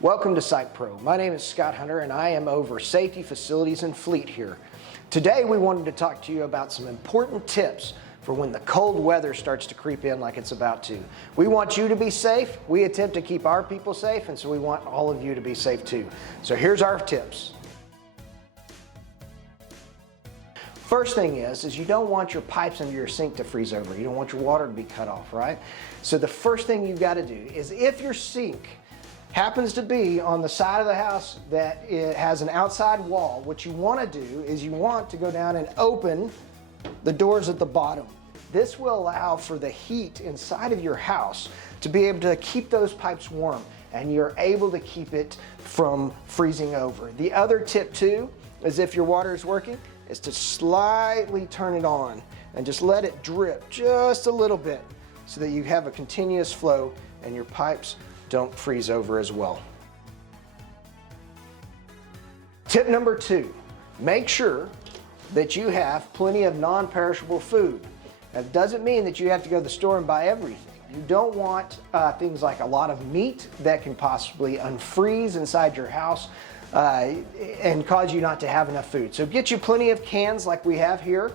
Welcome to SitePro. My name is Scott Hunter and I am over safety, facilities, and fleet here. Today we wanted to talk to you about some important tips for when the cold weather starts to creep in like it's about to. We want you to be safe. We attempt to keep our people safe, and so we want all of you to be safe too. So here's our tips. First thing is you don't want your pipes under your sink to freeze over. You don't want your water to be cut off, right? So the first thing you've got to do is, if your sink happens to be on the side of the house that it has an outside wall, what you want to do is you want to go down and open the doors at the bottom. This will allow for the heat inside of your house to be able to keep those pipes warm, and you're able to keep it from freezing over. The other tip too is, if your water is working, is to slightly turn it on and just let it drip just a little bit so that you have a continuous flow and your pipes don't freeze over as well. Tip number 2, make sure that you have plenty of non-perishable food. That doesn't mean that you have to go to the store and buy everything. You don't want things like a lot of meat that can possibly unfreeze inside your house and cause you not to have enough food. So get you plenty of cans like we have here,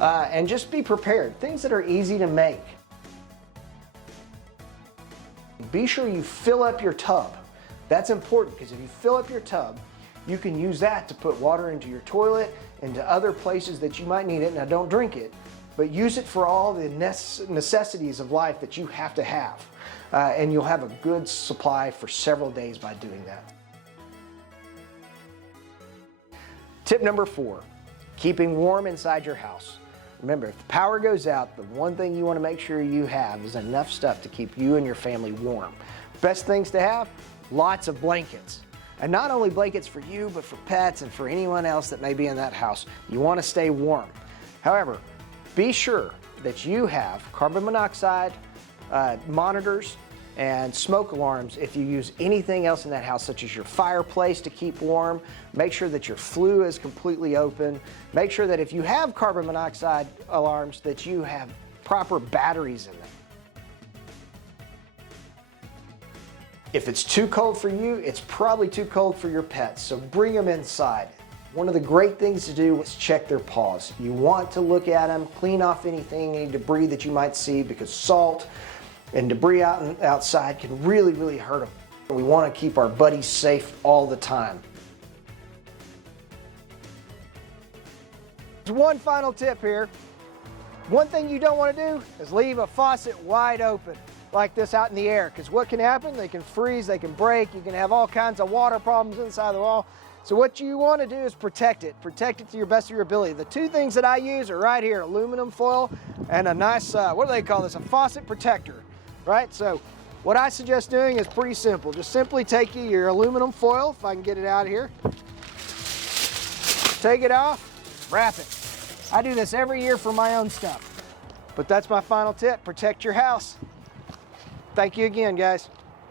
and just be prepared. Things that are easy to make. Be sure you fill up your tub. That's important, because if you fill up your tub, you can use that to put water into your toilet, into other places that you might need it. Now, don't drink it, but use it for all the necessities of life that you have to have. And you'll have a good supply for several days by doing that. Tip number 4, keeping warm inside your house. Remember, if the power goes out, the one thing you want to make sure you have is enough stuff to keep you and your family warm. Best things to have, lots of blankets. And not only blankets for you, but for pets and for anyone else that may be in that house. You want to stay warm. However, be sure that you have carbon monoxide monitors and smoke alarms if you use anything else in that house, such as your fireplace to keep warm. Make sure that your flue is completely open. Make sure that if you have carbon monoxide alarms, that you have proper batteries in them. If it's too cold for you, it's probably too cold for your pets, so bring them inside. One of the great things to do is check their paws. You want to look at them, clean off any debris that you might see, because salt and debris outside can really hurt them. We want to keep our buddies safe all the time. There's one final tip here. One thing you don't want to do is leave a faucet wide open like this out in the air, because what can happen? They can freeze, they can break, you can have all kinds of water problems inside the wall. So what you want to do is protect it to your best of your ability. The two things that I use are right here: aluminum foil and a nice, what do they call this? A faucet protector, right? So what I suggest doing is pretty simple. Just simply take your aluminum foil, if I can get it out of here, take it off, wrap it. I do this every year for my own stuff. But that's my final tip: protect your house. Thank you again, guys.